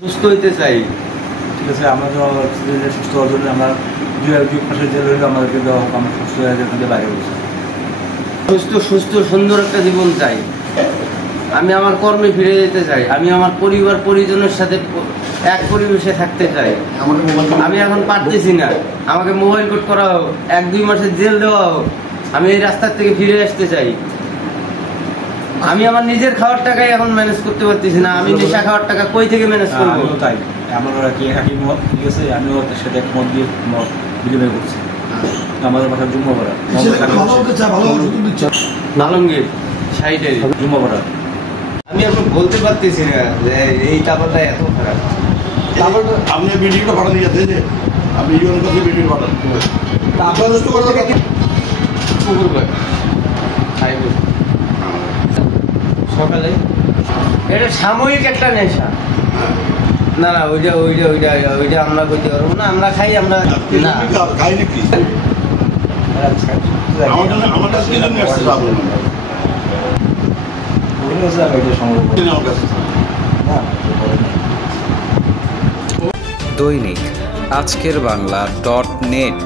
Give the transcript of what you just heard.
সুস্থ হইতে চাই। ঠিক আছে, আমরা তো সুস্থ হওয়ার জন্য আমরা 2 মাসের জেল হইলে আমাদেরকে দেওয়া হোক, আমরা সুস্থ হয়ে যেতে বাইরে বসে সুস্থ সুন্দর একটা জীবন চাই। আমি আমার কর্মে ফিরে যেতে চাই। আমি আমার পরিবার পরিজনের সাথে এক পরিবেশে থাকতে চাই। আমি এখন পারতেছি না, আমাকে মোবাইল কোড করা হোক, 1-2 মাসের জেল দেওয়া হোক, আমি এই রাস্তার থেকে ফিরে আসতে চাই। আমি আমার নিজের খাওয়ার টাকাই এখন ম্যানেজ করতে পারতেছি না। আমি নেশা খাওয়ার টাকা কই থেকে ম্যানেজ করবো? তাই আমার একই মত, ঠিক আছে, আমিও সেটা এক মত দিয়ে বিনিময় করছি। আমাদের বাসার জুম্মা পাড়া নালঙ্গীর সাইডে জুম্মা পাড়া। আমি এখন বলতে পারতেছি না যে এই টাকাটা এত খারাপ। আপনি ভিডিওটা পাঠান দিয়েছে যে আপনি ইউএন কাছে ভিডিও পাঠান। সকালে এটা সাময়িক একটা নেশা। না না, ওইটা ওইটা ওইটা ওইটা আমরা করতে পারবো না। আমরা খাই, আমরা না খাই নাকি আমার কাছে দৈনিক আজকের বাংলা .net